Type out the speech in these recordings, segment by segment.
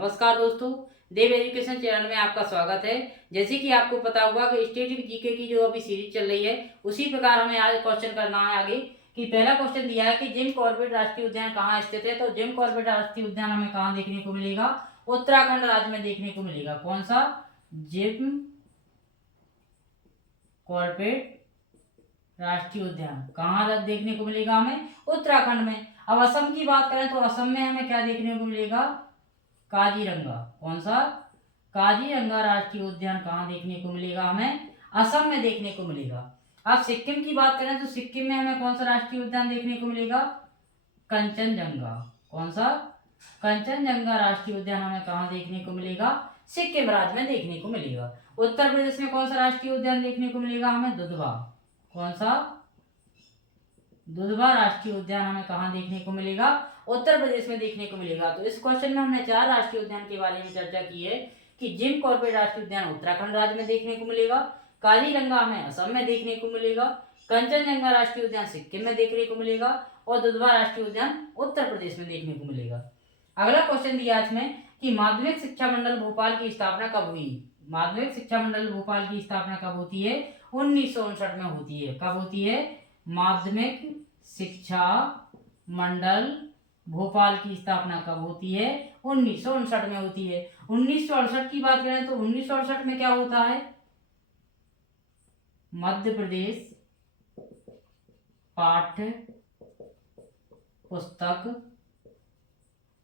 नमस्कार दोस्तों, देव education channel में आपका स्वागत है। जैसे कि आपको पता होगा कि स्टैटिक जीके की जो अभी सीरीज चल रही है, उसी प्रकार हमें आज क्वेश्चन करना है आगे। कि पहला क्वेश्चन दिया है कि जिम कॉर्बेट राष्ट्रीय उद्यान कहाँ स्थित है। तो जिम कॉर्बेट राष्ट्रीय उद्यान हमें कहाँ देखने को मिलेगा? उत्तराखंड राज्य में देखने को मिलेगा। कौन सा? जिम कॉर्बेट राष्ट्रीय उद्यान कहाँ देखने को मिलेगा हमें? उत्तराखंड में। अब असम की बात करें तो असम में हमें क्या देखने को मिलेगा? काजीरंगा। कौन सा? काजीरंगा राष्ट्रीय उद्यान कहाँ देखने को मिलेगा हमें? असम में देखने को मिलेगा। अब सिक्किम की बात करें तो सिक्किम में हमें कौन सा राष्ट्रीय उद्यान देखने को मिलेगा? कंचनजंगा। कौन सा? कंचनजंगा राष्ट्रीय उद्यान हमें कहाँ देखने को मिलेगा? सिक्किम राज्य में देखने को मिलेगा। उत्तर प्रदेश में कौन सा राष्ट्रीय उद्यान देखने को मिलेगा हमें? दुधवा। कौन सा? दुधवा राष्ट्रीय उद्यान हमें कहाँ देखने को मिलेगा? उत्तर प्रदेश में देखने को मिलेगा। तो इस क्वेश्चन में हमने 4 राष्ट्रीय उद्यान के बारे में चर्चा की है कि जिम कॉर्बेट राष्ट्रीय उद्यान उत्तराखंड राज्य में देखने को मिलेगा, काजीरंगा हमें असम में देखने को मिलेगा, कंचनजंगा राष्ट्रीय उद्यान सिक्किम में देखने को मिलेगा और दुधवा राष्ट्रीय उद्यान उत्तर प्रदेश में देखने को मिलेगा। अगला क्वेश्चन दिया इसमें कि माध्यमिक शिक्षा मंडल भोपाल की स्थापना कब हुई? माध्यमिक शिक्षा मंडल भोपाल की स्थापना कब होती है? 1959 में होती है। कब होती है? माध्यमिक शिक्षा मंडल भोपाल की स्थापना कब होती है? 1959 में होती है। 1968 की बात करें तो 1968 में क्या होता है? मध्य प्रदेश पाठ्य पुस्तक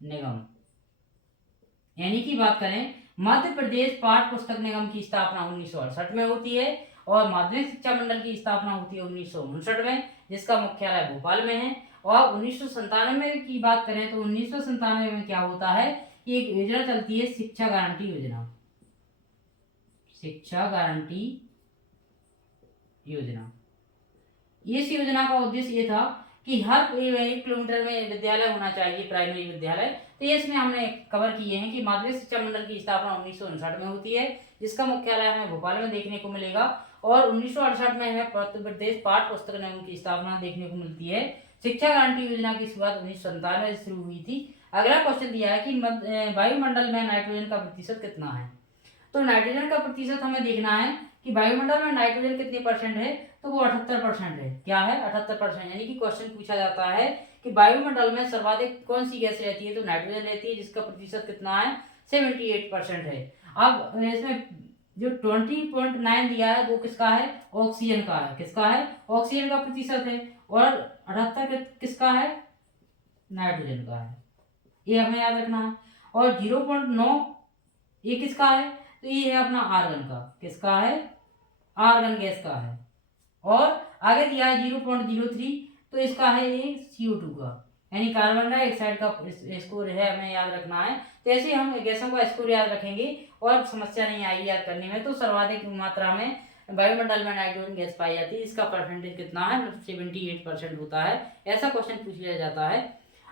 निगम, यानी कि बात करें मध्य प्रदेश पाठ्य पुस्तक निगम की स्थापना 1968 में होती है और माध्यमिक शिक्षा मंडल की स्थापना होती है 1959 में, जिसका मुख्यालय भोपाल में है। और 1997 की बात करें तो 1997 में क्या होता है कि एक योजना चलती है, शिक्षा गारंटी योजना। शिक्षा गारंटी योजना। इस योजना का उद्देश्य ये था कि हर 1 किलोमीटर में विद्यालय होना चाहिए, प्राइमरी विद्यालय। तो ये इसमें हमने कवर किए हैं कि माध्यमिक शिक्षा मंडल की स्थापना 1959 में होती है, जिसका मुख्यालय हमें भोपाल में देखने को मिलेगा। और 1968 में हमें मध्य प्रदेश पाठ्य पुस्तक निगम की स्थापना देखने को मिलती है। शिक्षा गारंटी योजना की शुरुआत 1997 से शुरू हुई थी। अगला क्वेश्चन दिया है कि वायुमंडल में नाइट्रोजन का प्रतिशत कितना है। तो नाइट्रोजन का प्रतिशत हमें देखना है कि वायुमंडल में नाइट्रोजन कितने परसेंट है। तो वो 78% है। क्या है? 78%। यानी कि क्वेश्चन पूछा जाता है कि वायुमंडल में सर्वाधिक कौन सी गैस रहती है, तो नाइट्रोजन रहती है, जिसका प्रतिशत कितना है? 78% है। अब इसमें जो 20.9 दिया है वो किसका है? ऑक्सीजन का है। किसका है? ऑक्सीजन का प्रतिशत है। और 78 किसका है? नाइट्रोजन का है। ये हमें याद रखना है। और 0.9 ये किसका है? तो ये है अपना आर्गन का। किसका है? आर्गन गैस का है। और आगे दिया है 0.03, तो इसका है ये CO2 का, यानी कार्बन डाइऑक्साइड का स्कोर है, हमें याद रखना है। तो ऐसे हम गैसों का स्कोर याद रखेंगे और समस्या नहीं आएगी याद करने में। तो सर्वाधिक मात्रा में वायुमंडल में नाइट्रोजन गैस पाई जाती है, इसका परसेंटेज कितना है? 78% होता है। ऐसा क्वेश्चन पूछ लिया जाता है।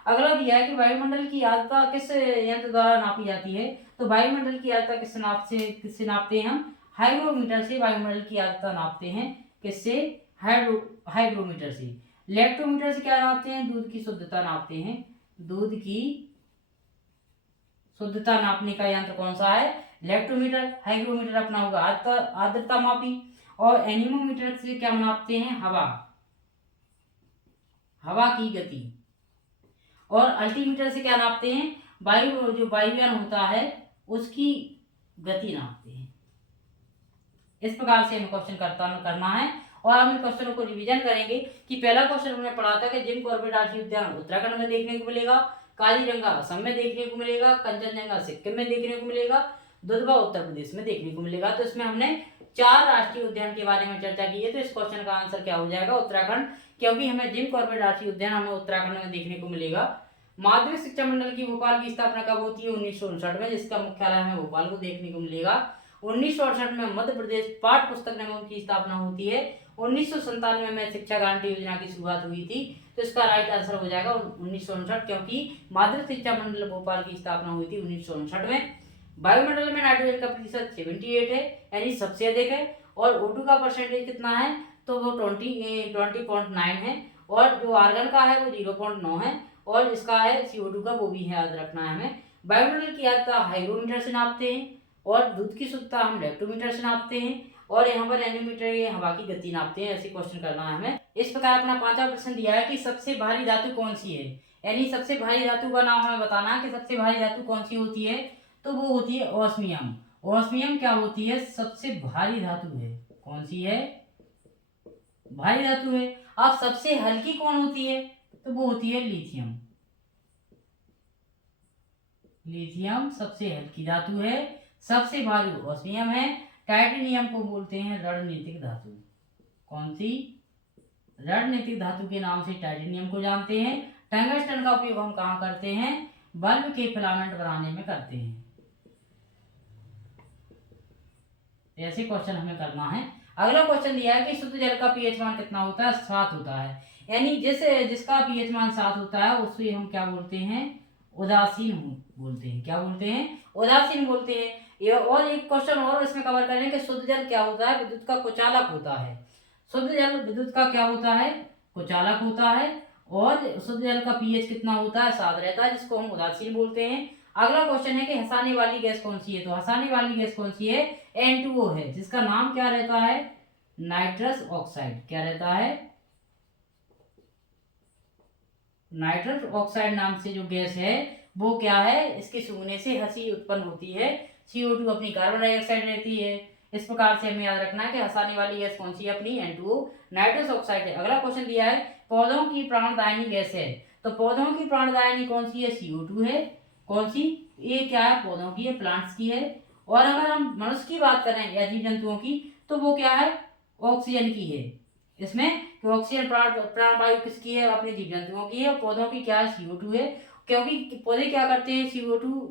अगला दिया है कि वायुमंडल की आर्द्रता किस यंत्र द्वारा नापी जाती है। तो वायुमंडल की आर्द्रता किससे नापते हैं हम? हाइग्रोमीटर से वायुमंडल की आर्द्रता नापते हैं। किससे? हाइग्रोमीटर से। लैक्टोमीटर से क्या नापते हैं? दूध की शुद्धता नापते हैं। दूध की शुद्धता नापने का यंत्र कौन सा है? लैक्टोमीटर। हाइग्रोमीटर अपना होगा आर्द्रता मापी। और एनीमोमीटर से क्या नापते हैं? हवा की गति। और अल्टीमीटर से क्या नापते हैं? जो वायुयान होता है उसकी गति नापते हैं। इस प्रकार से हमें क्वेश्चन करना है। और हम इन क्वेश्चनों को रिवीजन करेंगे कि पहला क्वेश्चन हमने पढ़ा था कि जिम कॉर्बेट राष्ट्रीय उद्यान उत्तराखंड में देखने को मिलेगा, काजीरंगा असम में देखने को मिलेगा, कंचनजंगा सिक्किम में देखने को मिलेगा, दुधवा उत्तर प्रदेश में देखने को मिलेगा। तो इसमें हमने 4 राष्ट्रीय उद्यान के बारे में चर्चा की है। तो इस क्वेश्चन का आंसर क्या हो जाएगा? उत्तराखंड, क्योंकि हमें जिम कॉर्बेट राष्ट्रीय उद्यान हमें उत्तराखंड में देखने को मिलेगा। माध्यमिक शिक्षा मंडल की भोपाल की स्थापना कब होती है? 1959 में, जिसका मुख्यालय हमें भोपाल को देखने को मिलेगा। 1968 में मध्य प्रदेश पाठ्य पुस्तक निगम की स्थापना होती है। 1997 में शिक्षा गारंटी योजना की शुरुआत हुई थी। तो इसका राइट आंसर हो जाएगा 1959, क्योंकि माध्यमिक शिक्षा मंडल भोपाल की स्थापना हुई थी 1959 में। वायुमंडल में नाइट्रोजन का प्रतिशत 78 है, यानी सबसे अधिक है। और O2 का परसेंटेज कितना है? तो वो 20.9 है। और जो आर्गन का है वो 0.9 है। और इसका है CO2 का, वो भी है, याद रखना है हमें। बायोमीटर की आर्द्रता हाइग्रोमीटर से नापते हैं, और दूध की शुद्धता हम लैक्टोमीटर से नापते हैं, और यहाँ पर एनीमीटर ये हवा की गति नापते हैं। ऐसे क्वेश्चन करना है हमें। इस प्रकार अपना 5वां प्रश्न दिया है कि सबसे भारी धातु कौन सी है, यानी सबसे भारी धातु का नाम हमें बताना है कि सबसे भारी धातु कौन सी होती है। तो वो होती है ऑस्मियम। ऑस्मियम क्या होती है, सबसे भारी धातु है। कौन सी है, भारी धातु है। अब सबसे हल्की कौन होती है, तो वो होती है लिथियम। लिथियम सबसे हल्की धातु है, सबसे भारी ऑस्मियम है। टाइटेनियम को बोलते हैं रणनीतिक धातु। कौन सी, रणनीतिक धातु के नाम से टाइटेनियम को जानते हैं। टंगस्टन का उपयोग हम कहाँ करते हैं, बल्ब के फिलामेंट बनाने में करते हैं। ऐसे क्वेश्चन हमें करना है। अगला क्वेश्चन दिया है कि शुद्ध जल का पीएच मान कितना होता है, 7 होता है। यानी जिसका पीएच मान 7 होता है उससे हम क्या बोलते हैं, उदासीन बोलते हैं। क्या बोलते हैं, उदासीन बोलते हैं। ये और एक क्वेश्चन और इसमें कवर करें कि शुद्ध जल क्या होता है, विद्युत का कुचालक होता है। शुद्ध जल विद्युत का क्या होता है, कुचालक होता है। और शुद्ध जल का पीएच कितना होता है, 7 रहता है, जिसको हम उदासीन बोलते हैं। अगला क्वेश्चन है कि हंसाने वाली गैस कौन सी है, तो हंसाने वाली गैस कौन सी है, N2O है, जिसका नाम क्या रहता है, नाइट्रस ऑक्साइड। क्या रहता है, नाइट्रस ऑक्साइड नाम से जो गैस है वो क्या है, इसके सूंघने से हंसी उत्पन्न होती है। CO2 अपनी कार्बन डाइऑक्साइड रहती है। इस प्रकार से हमें याद रखना है कि हंसाने वाली गैस कौन सी है, अपनी N2O नाइट्रस ऑक्साइड है। अगला क्वेश्चन दिया है पौधों की प्राणदायिनी गैस है, तो पौधों की प्राणदायिनी कौन सी है, CO2 है। कौन सी, ये क्या है, पौधों की है, प्लांट्स की है। और अगर हम मनुष्य की बात करें या जीव जंतुओं की, तो वो क्या है, ऑक्सीजन की है। इसमें कि ऑक्सीजन प्राणवायु किसकी है, अपने जीव जंतुओं की है। और पौधों की क्या है, CO2 है, क्योंकि पौधे क्या करते हैं, CO2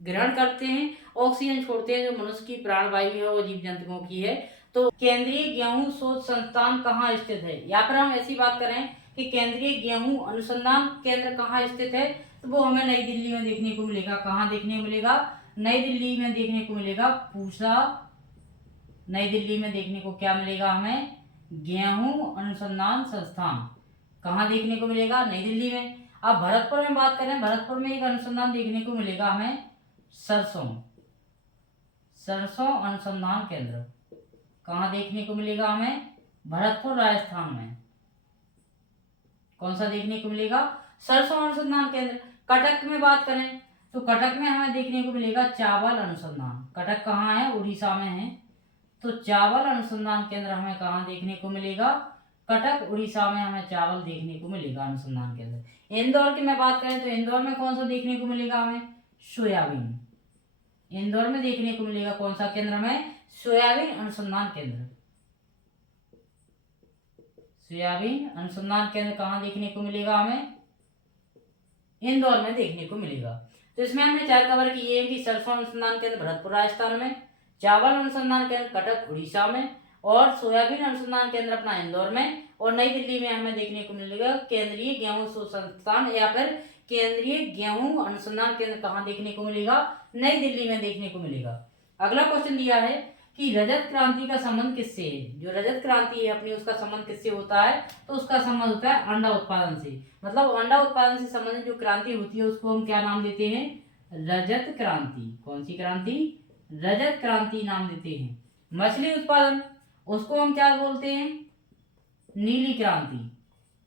ग्रहण करते हैं, ऑक्सीजन छोड़ते हैं, जो मनुष्य की प्राणवायु है वो जीव जंतुओं की है। तो केंद्रीय गेहूं शोध संस्थान कहाँ स्थित है, या फिर हम ऐसी बात करें कि केंद्रीय गेहूं अनुसंधान केंद्र कहाँ स्थित है, तो वो हमें नई दिल्ली में देखने को मिलेगा। कहाँ देखने को मिलेगा, नई दिल्ली में देखने को मिलेगा। पूसा, नई दिल्ली में देखने को क्या मिलेगा हमें, गेहूं अनुसंधान संस्थान। कहाँ देखने को मिलेगा, नई दिल्ली में। अब भरतपुर में बात करें, भरतपुर में एक अनुसंधान देखने को मिलेगा हमें, सरसों अनुसंधान केंद्र। कहाँ देखने को मिलेगा हमें, भरतपुर राजस्थान में। कौन सा देखने को मिलेगा, सरसों अनुसंधान केंद्र। कटक में बात करें तो कटक में हमें देखने को मिलेगा चावल अनुसंधान। कटक कहाँ है, उड़ीसा में है, तो चावल अनुसंधान केंद्र हमें कहाँ देखने को मिलेगा, कटक उड़ीसा में हमें चावल देखने को मिलेगा अनुसंधान केंद्र। इंदौर की मैं बात करें तो इंदौर में कौन सा देखने को मिलेगा हमें, सोयाबीन। इंदौर में देखने को मिलेगा कौन सा केंद्र हमें, सोयाबीन अनुसंधान केंद्र। सोयाबीन अनुसंधान केंद्र कहाँ देखने को मिलेगा हमें, इंदौर में देखने को मिलेगा। तो इसमें हमने 4 कवर किए हैं कि सरसों अनुसंधान केंद्र भरतपुर राजस्थान में, चावल अनुसंधान केंद्र कटक उड़ीसा में, और सोयाबीन अनुसंधान केंद्र अपना इंदौर में, और नई दिल्ली में हमें देखने को मिलेगा केंद्रीय गेहूं शोध संस्थान, या फिर केंद्रीय गेहूं अनुसंधान केंद्र कहाँ देखने को मिलेगा, नई दिल्ली में देखने को मिलेगा। अगला क्वेश्चन दिया है कि रजत क्रांति का संबंध किससे है, जो रजत क्रांति है अपनी, उसका संबंध किससे होता है, तो उसका संबंध होता है अंडा उत्पादन से। मतलब अंडा उत्पादन से संबंधित जो क्रांति होती है उसको हम क्या नाम देते हैं, रजत क्रांति। कौन सी क्रांति, रजत क्रांति नाम देते हैं। मछली उत्पादन, उसको हम क्या बोलते हैं, नीली क्रांति।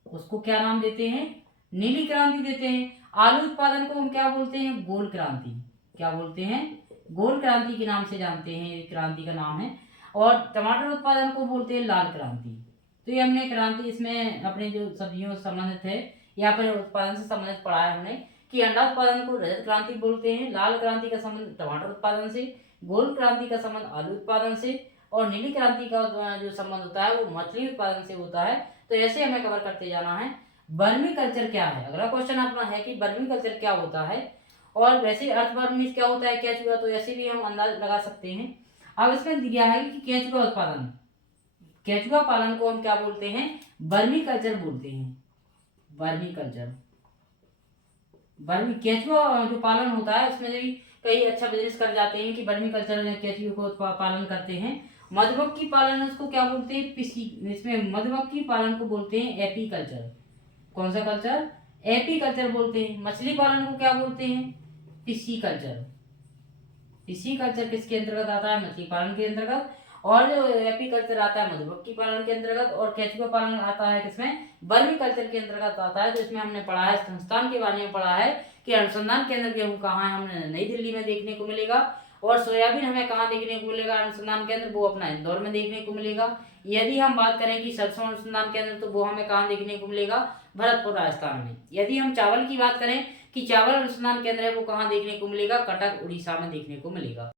उसको क्या नाम देते हैं, नीली क्रांति देते हैं। आलू उत्पादन को हम क्या बोलते हैं, गोल क्रांति। क्या बोलते हैं, गोल क्रांति के नाम से जानते हैं, क्रांति का नाम है। और टमाटर उत्पादन को बोलते हैं लाल क्रांति। तो ये हमने क्रांति इसमें अपने जो सब्जियों से संबंधित है या फिर उत्पादन से संबंधित पढ़ा है हमने कि अंडा उत्पादन को रजत क्रांति बोलते हैं, लाल क्रांति का संबंध टमाटर उत्पादन से, गोल क्रांति का संबंध आलू उत्पादन से, और नीली क्रांति का जो संबंध होता है वो मछली उत्पादन से होता है। तो ऐसे हमें कवर करते जाना है। वर्मी कल्चर क्या है, अगला क्वेश्चन अपना है कि वर्मी कल्चर क्या होता है, और वैसे अर्थवर्मी क्या होता है, केंचुआ, तो ऐसे भी हम अंदाज लगा सकते हैं। अब इसमें दिया है कि केंचुआ उत्पादन, केंचुआ पालन को हम क्या बोलते हैं, वर्मी कल्चर बोलते हैं। वर्मी कल्चर, वर्मी केंचुआ जो पालन होता है उसमें भी कई अच्छा बिजनेस कर जाते हैं कि वर्मी कल्चर केंचुए को पालन करते हैं। मधुमक्खी पालन उसको क्या बोलते हैं, पिसी, इसमें मधुमक्खी पालन को बोलते हैं एपी कल्चर। कौन सा कल्चर, एपी कल्चर बोलते हैं। मछली पालन को क्या बोलते हैं, पिस्सीकल्चर। पिस्सीकल्चर किसके अंतर्गत आता है? मछली पालन के अंतर्गत। और जो एपीकल्चर आता है मधुमक्खी पालन के अंतर्गत। और केंचुआ पालन आता है किसमें? वर्मीकल्चर के अंतर्गत आता है। तो इसमें हमने पढ़ा है, संस्थान के बारे में पढ़ा है कि अनुसंधान केंद्र गेहूं कहाँ है, हमें नई दिल्ली में देखने को मिलेगा। और सोयाबीन हमें कहाँ देखने को मिलेगा अनुसंधान केंद्र? वो अपना इंदौर में देखने को मिलेगा। यदि हम बात करें कि सरसों अनुसंधान केंद्र, तो वो हमें कहाँ देखने को मिलेगा? भरतपुर राजस्थान में। यदि हम चावल की बात करें कि चावल अनुसंधान केंद्र है, वो कहाँ देखने को मिलेगा? कटक उड़ीसा में देखने को मिलेगा।